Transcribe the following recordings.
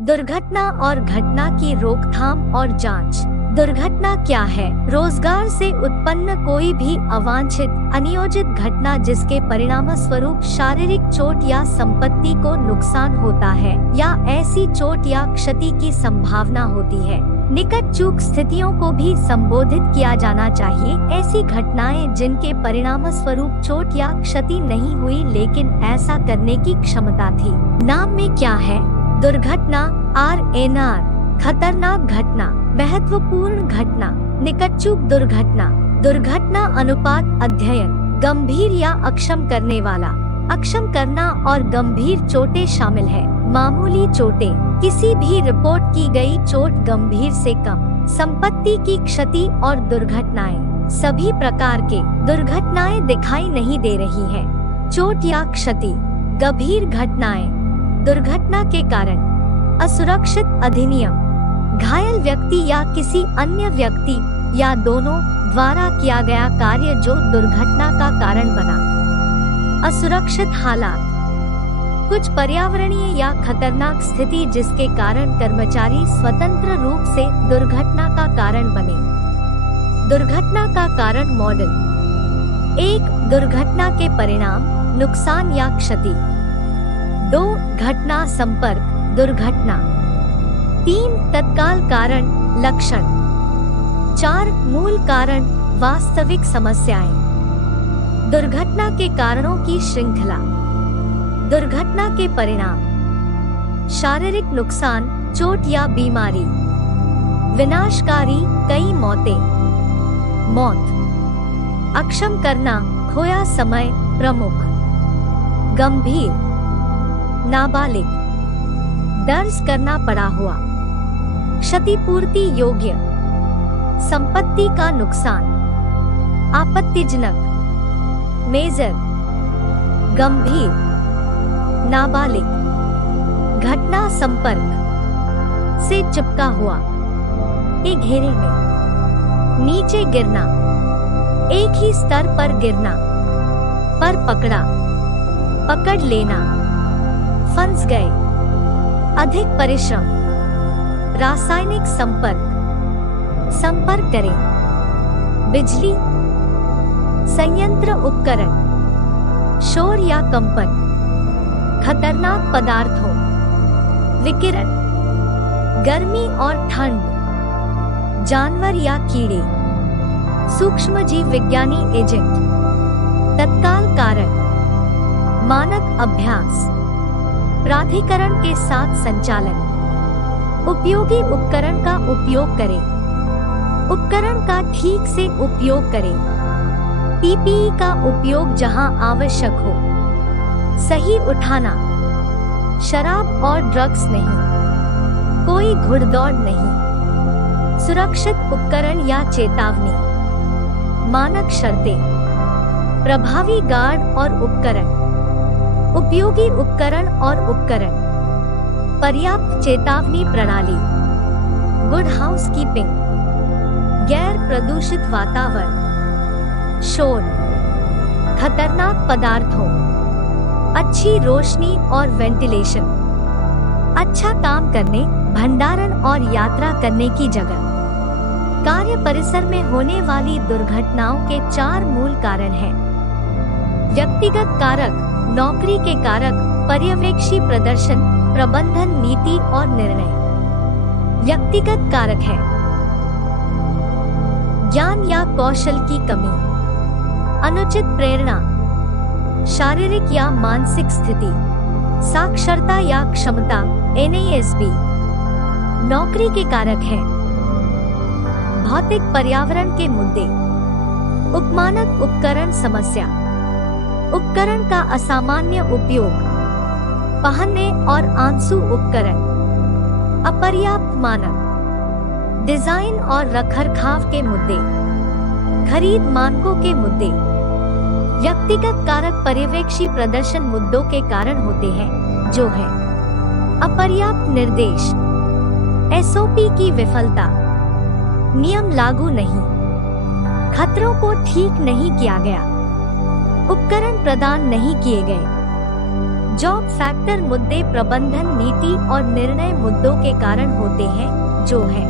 दुर्घटना और घटना की रोकथाम और जांच। दुर्घटना क्या है? रोजगार से उत्पन्न कोई भी अवांछित, अनियोजित घटना जिसके परिणामस्वरूप शारीरिक चोट या संपत्ति को नुकसान होता है या ऐसी चोट या क्षति की संभावना होती है। निकट चूक स्थितियों को भी संबोधित किया जाना चाहिए। ऐसी घटनाएं जिनके परिणामस्वरूप चोट या क्षति नहीं हुई लेकिन ऐसा करने की क्षमता थी। नाम में क्या है? दुर्घटना, RNR, खतरनाक घटना, महत्वपूर्ण घटना, निकटचूक दुर्घटना। दुर्घटना अनुपात अध्ययन। गंभीर या अक्षम करने वाला। अक्षम करना और गंभीर चोटें शामिल है। मामूली चोटें, किसी भी रिपोर्ट की गई चोट गंभीर से कम। संपत्ति की क्षति और दुर्घटनाएं, सभी प्रकार के दुर्घटनाएं दिखाई नहीं दे रही है। चोट या क्षति, गंभीर घटनाएं, दुर्घटना के कारण। असुरक्षित अधिनियम, घायल व्यक्ति या किसी अन्य व्यक्ति या दोनों द्वारा किया गया कार्य जो दुर्घटना का कारण बना। असुरक्षित हालात, कुछ पर्यावरणीय या खतरनाक स्थिति जिसके कारण कर्मचारी स्वतंत्र रूप से दुर्घटना का कारण बने। दुर्घटना का कारण मॉडल। 1. दुर्घटना के परिणाम, नुकसान या क्षति। 2. घटना संपर्क, दुर्घटना। 3. तत्काल कारण, लक्षण। 4. मूल कारण, वास्तविक समस्याएं। दुर्घटना के कारणों की श्रृंखला। दुर्घटना के परिणाम, शारीरिक नुकसान, चोट या बीमारी। विनाशकारी, कई मौतें। मौत। अक्षम करना, खोया समय, प्रमुख। गंभीर, नाबालिग, दर्ज करना पड़ा हुआ। क्षतिपूर्ति योग्य, संपत्ति का नुकसान। आपत्तिजनक, मेजर, गंभीर, नाबालिग। घटना संपर्क से चिपका हुआ, एक घेरे में। नीचे गिरना, एक ही स्तर पर गिरना। पर पकड़ा, पकड़ लेना। फंस गए, अधिक परिश्रम। रासायनिक संपर्क, संपर्क करें। बिजली, संयंत्र उपकरण। शोर या कंपन, खतरनाक पदार्थों। विकिरण, गर्मी और ठंड। जानवर या कीड़े। सूक्ष्मजीव विज्ञानी एजेंट। तत्काल कारण, मानक अभ्यास। प्राधिकरण के साथ संचालन। उपयोगी उपकरण का उपयोग करें। उपकरण का ठीक से उपयोग करें। PPE का उपयोग जहां आवश्यक हो। सही उठाना, शराब और ड्रग्स नहीं। कोई घुड़दौड़ नहीं। सुरक्षित उपकरण या चेतावनी। मानक शर्तें, प्रभावी गार्ड और उपकरण। उपयोगी उपकरण और उपकरण। पर्याप्त चेतावनी प्रणाली। गुड हाउसकीपिंग, गैर प्रदूषित वातावरण। शोर, खतरनाक पदार्थों। अच्छी रोशनी और वेंटिलेशन। अच्छा काम करने, भंडारण और यात्रा करने की जगह। कार्य परिसर में होने वाली दुर्घटनाओं के 4 मूल कारण हैं। व्यक्तिगत कारक, नौकरी के कारक, पर्यवेक्षी प्रदर्शन, प्रबंधन नीति और निर्णय। व्यक्तिगत कारक है ज्ञान या कौशल की कमी, अनुचित प्रेरणा, शारीरिक या मानसिक स्थिति, साक्षरता या क्षमता, NASB। नौकरी के कारक है भौतिक पर्यावरण के मुद्दे, उपमानक उपकरण समस्या, उपकरण का असामान्य उपयोग, पहनने और आंसू उपकरण, अपर्याप्त मानक, डिजाइन और रखरखाव के मुद्दे, खरीद मानकों के मुद्दे। व्यक्तिगत कारक पर्यवेक्षी प्रदर्शन मुद्दों के कारण होते हैं, जो है अपर्याप्त निर्देश, SOP की विफलता, नियम लागू नहीं, खतरों को ठीक नहीं किया गया, उपकरण प्रदान नहीं किए गए, जॉब फैक्टर मुद्दे प्रबंधन नीति और निर्णय मुद्दों के कारण होते हैं, जो है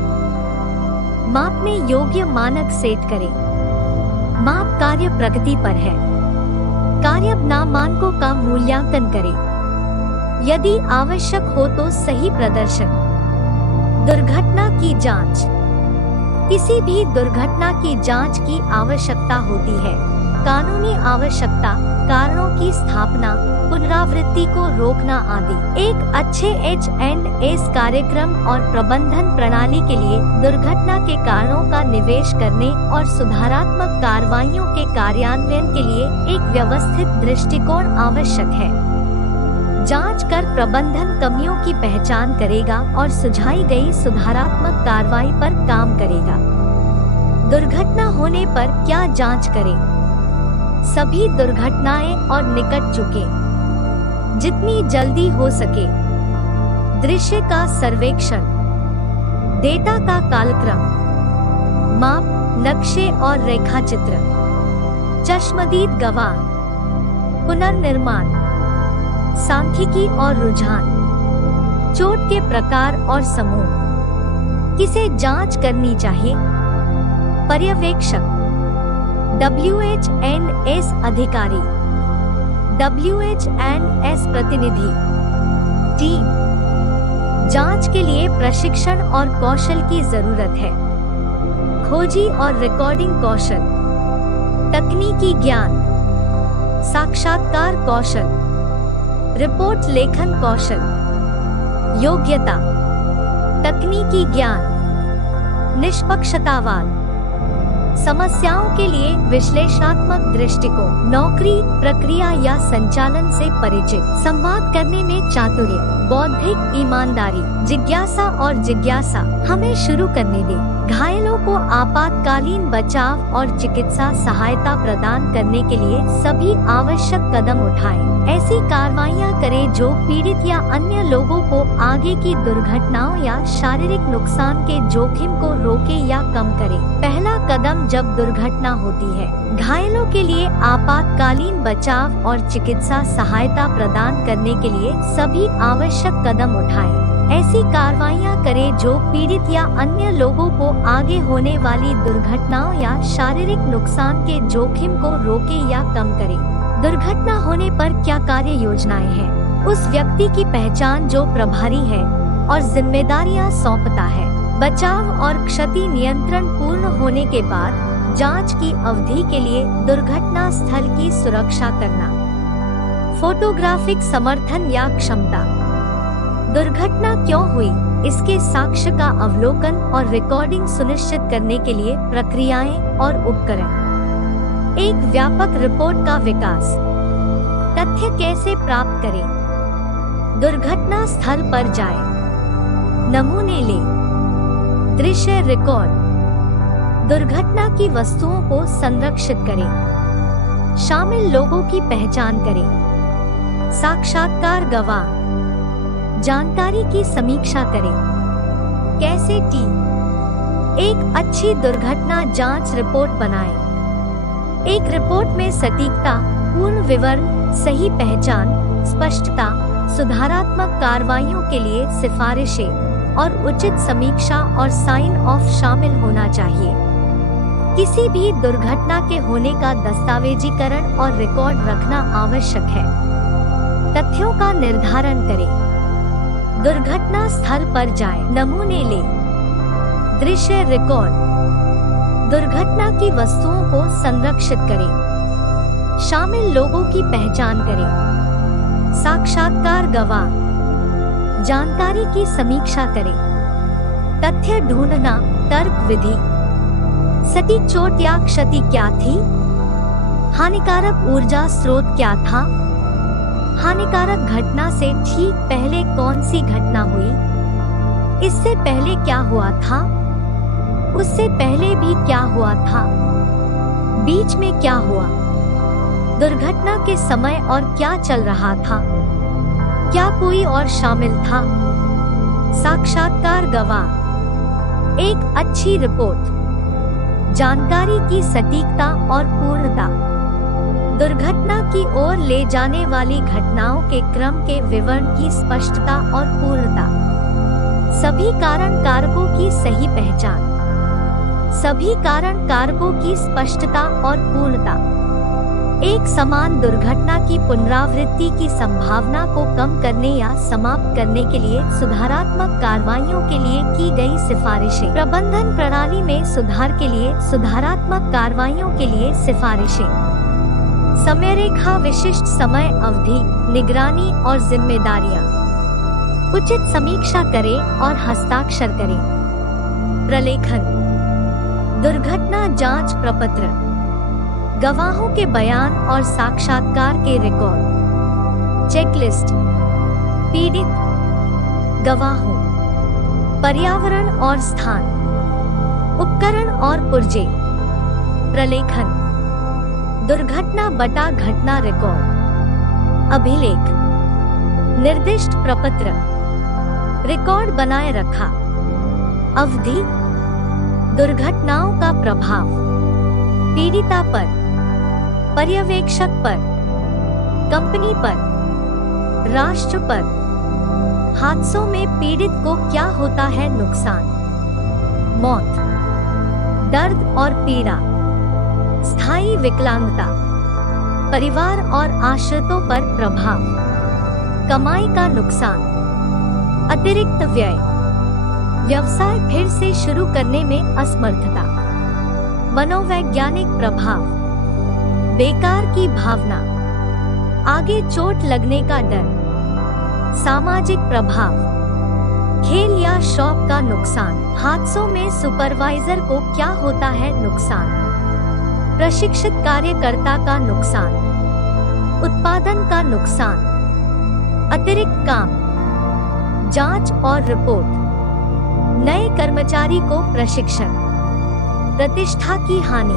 मापने योग्य मानक सेट करें। माप कार्य प्रगति पर है। कार्य मानकों का मूल्यांकन करें। यदि आवश्यक हो तो सही प्रदर्शन। दुर्घटना की जांच। किसी भी दुर्घटना की जांच की आवश्यकता होती है। कानूनी आवश्यकता, कारणों की स्थापना, पुनरावृत्ति को रोकना आदि। एक अच्छे H&S कार्यक्रम और प्रबंधन प्रणाली के लिए दुर्घटना के कारणों का निवेश करने और सुधारात्मक कार्रवाइयों के कार्यान्वयन के लिए एक व्यवस्थित दृष्टिकोण आवश्यक है। जांच कर प्रबंधन कमियों की पहचान करेगा और सुझाई गई सुधारात्मक कार्रवाई पर काम करेगा। दुर्घटना होने पर क्या जांच करें? सभी दुर्घटनाएं और निकट चुके, जितनी जल्दी हो सके। दृश्य का सर्वेक्षण, डेटा का कालक्रम, माप, नक्शे और रेखाचित्र, चश्मदीद गवाह, पुनर्निर्माण, सांख्यिकी और रुझान, चोट के प्रकार और समूह। किसे जांच करनी चाहिए? पर्यवेक्षक, WH&S अधिकारी, WH&S प्रतिनिधि, टीम। जांच के लिए प्रशिक्षण और कौशल की जरूरत है। खोजी और रिकॉर्डिंग कौशल, तकनीकी ज्ञान, साक्षात्कार कौशल, रिपोर्ट लेखन कौशल, योग्यता, तकनीकी ज्ञान, निष्पक्षतावाद, समस्याओं के लिए विश्लेषणात्मक दृष्टिकोण, नौकरी, प्रक्रिया या संचालन से परिचित, संवाद करने में चातुर्य, बौद्धिक ईमानदारी, जिज्ञासा और जिज्ञासा। हमें शुरू करने दें। घायलों को आपातकालीन बचाव और चिकित्सा सहायता प्रदान करने के लिए सभी आवश्यक कदम उठाएं। ऐसी कार्रवाइयां करें जो पीड़ित या अन्य लोगों को आगे की दुर्घटनाओं या शारीरिक नुकसान के जोखिम को रोके या कम करे। पहला कदम जब दुर्घटना होती है, घायलों के लिए आपातकालीन बचाव और चिकित्सा सहायता प्रदान करने के लिए सभी आवश्यक कदम उठाएं। ऐसी कार्रवाइयां करें जो पीड़ित या अन्य लोगों को आगे होने वाली दुर्घटनाओं या शारीरिक नुकसान के जोखिम को रोके या कम करे। दुर्घटना होने पर क्या कार्य योजनाएं हैं? उस व्यक्ति की पहचान जो प्रभारी है और जिम्मेदारियां सौंपता है। बचाव और क्षति नियंत्रण पूर्ण होने के बाद जांच की अवधि के लिए दुर्घटना स्थल की सुरक्षा करना। फोटोग्राफिक समर्थन या क्षमता। दुर्घटना क्यों हुई, इसके साक्ष्य का अवलोकन और रिकॉर्डिंग सुनिश्चित करने के लिए प्रक्रियाएं और उपकरण। एक व्यापक रिपोर्ट का विकास। तथ्य कैसे प्राप्त करें? दुर्घटना स्थल पर जाएं। नमूने लें। दृश्य रिकॉर्ड। दुर्घटना की वस्तुओं को संरक्षित करें। शामिल लोगों की पहचान करें। साक्षात्कार गवाह। जानकारी की समीक्षा करें। कैसे टीम? एक अच्छी दुर्घटना जांच रिपोर्ट बनाएं। एक रिपोर्ट में सटीकता, पूर्ण विवरण, सही पहचान, स्पष्टता, सुधारात्मक कार्रवाइयों के लिए सिफारिशें और उचित समीक्षा और साइन ऑफ शामिल होना चाहिए। किसी भी दुर्घटना के होने का दस्तावेजीकरण और रिकॉर्ड रखना आवश्यक है। तथ्यों का निर्धारण करें। दुर्घटना स्थल पर जाएं। नमूने लें। दृश्य रिकॉर्ड। दुर्घटना की वस्तुओं को संरक्षित करें। शामिल लोगों की पहचान करें। साक्षात्कार गवाह। जानकारी की समीक्षा करें। तथ्य ढूंढना, तर्क विधि। सटीक चोट या क्षति क्या थी? हानिकारक ऊर्जा स्रोत क्या था? हानिकारक घटना से ठीक पहले कौन सी घटना हुई? इससे पहले क्या हुआ था? उससे पहले भी क्या हुआ था? बीच में क्या हुआ? दुर्घटना के समय और क्या चल रहा था? क्या कोई और शामिल था? साक्षात्कार गवाह। एक अच्छी रिपोर्ट। जानकारी की सटीकता और पूर्णता। दुर्घटना की ओर ले जाने वाली घटनाओं के क्रम के विवरण की स्पष्टता और पूर्णता। सभी कारण कारकों की सही पहचान। सभी कारण कारकों की स्पष्टता और पूर्णता। एक समान दुर्घटना की पुनरावृत्ति की संभावना को कम करने या समाप्त करने के लिए सुधारात्मक कार्रवाइयों के लिए की गई सिफारिशें। प्रबंधन प्रणाली में सुधार के लिए सुधारात्मक कार्रवाइयों के लिए सिफारिशें। समयरेखा, विशिष्ट समय अवधि, निगरानी और जिम्मेदारियां। उचित समीक्षा करें और हस्ताक्षर करें। प्रलेखन, दुर्घटना जांच प्रपत्र, गवाहों के बयान और साक्षात्कार के रिकॉर्ड। चेकलिस्ट, पीड़ित, गवाहों, पर्यावरण और स्थान, उपकरण और पुर्जे। प्रलेखन, दुर्घटना बटा घटना रिकॉर्ड। अभिलेख, निर्दिष्ट प्रपत्र, रिकॉर्ड बनाए रखा। अवधि, दुर्घटनाओं का प्रभाव पीड़िता पर, पर्यवेक्षक पर, कंपनी पर, राष्ट्र पर। हादसों में पीड़ित को क्या होता है नुकसान? मौत, दर्द और पीड़ा, स्थायी विकलांगता, परिवार और आश्रितों पर प्रभाव, कमाई का नुकसान, अतिरिक्त व्यय, व्यवसाय फिर से शुरू करने में असमर्थता, मनोवैज्ञानिक प्रभाव, बेकार की भावना, आगे चोट लगने का डर, सामाजिक प्रभाव, खेल या शौक का नुकसान। हादसों में सुपरवाइजर को क्या होता है नुकसान? प्रशिक्षित कार्यकर्ता का नुकसान, उत्पादन का नुकसान, अतिरिक्त काम, जांच और रिपोर्ट, नए कर्मचारी को प्रशिक्षण, प्रतिष्ठा की हानि,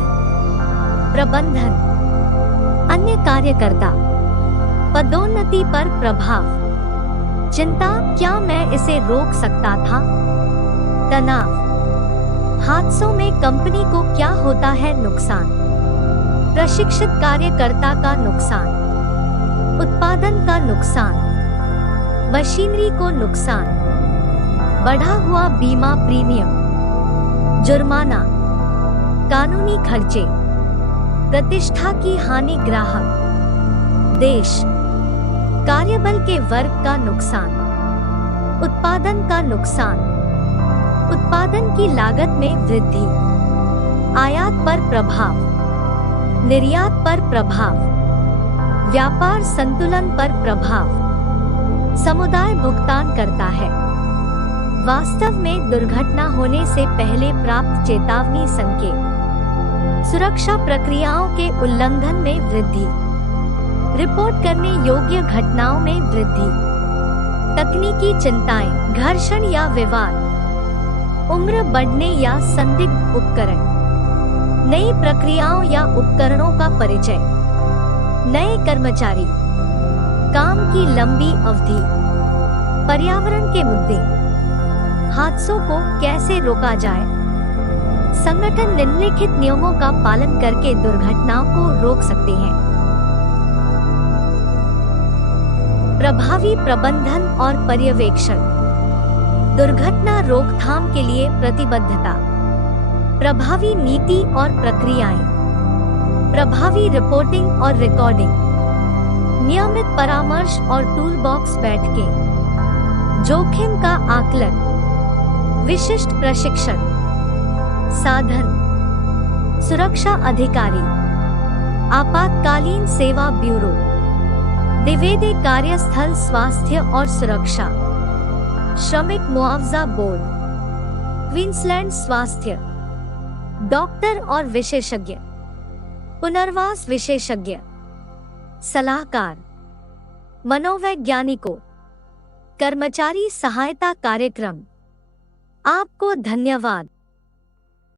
प्रबंधन, अन्य कार्यकर्ता, पदोन्नति पर प्रभाव, चिंता, क्या मैं इसे रोक सकता था? तनाव, हादसों में कंपनी को क्या होता है नुकसान? प्रशिक्षित कार्यकर्ता का नुकसान, उत्पादन का नुकसान, मशीनरी को नुकसान, बढ़ा हुआ बीमा प्रीमियम, जुर्माना, कानूनी खर्चे, प्रतिष्ठा की हानि, ग्राहक, देश, कार्यबल के वर्ग का नुकसान, उत्पादन का नुकसान, उत्पादन की लागत में वृद्धि, आयात पर प्रभाव, निर्यात पर प्रभाव, व्यापार संतुलन पर प्रभाव, समुदाय भुगतान करता है। वास्तव में दुर्घटना होने से पहले प्राप्त चेतावनी संकेत, सुरक्षा प्रक्रियाओं के उल्लंघन में वृद्धि, रिपोर्ट करने योग्य घटनाओं में वृद्धि, तकनीकी चिंताएं, घर्षण या विवाद, उम्र बढ़ने या संदिग्ध उपकरण, नई प्रक्रियाओं या उपकरणों का परिचय, नए कर्मचारी, काम की लंबी अवधि, पर्यावरण के मुद्दे, हादसों को कैसे रोका जाए। संगठन निम्नलिखित नियमों का पालन करके दुर्घटनाओं को रोक सकते हैं। प्रभावी प्रबंधन और पर्यवेक्षण, दुर्घटना रोकथाम के लिए प्रतिबद्धता, प्रभावी नीति और प्रक्रियाएं, प्रभावी रिपोर्टिंग और रिकॉर्डिंग, नियमित परामर्श और टूलबॉक्स बैठकें, जोखिम का आकलन, विशिष्ट प्रशिक्षण, साधन, सुरक्षा अधिकारी, आपातकालीन सेवा ब्यूरो, निवेदे कार्यस्थल स्वास्थ्य और सुरक्षा, श्रमिक मुआवजा बोर्ड, क्वींसलैंड स्वास्थ्य, डॉक्टर और विशेषज्ञ, पुनर्वास विशेषज्ञ, सलाहकार, मनोवैज्ञानिकों, कर्मचारी सहायता कार्यक्रम। आपको धन्यवाद।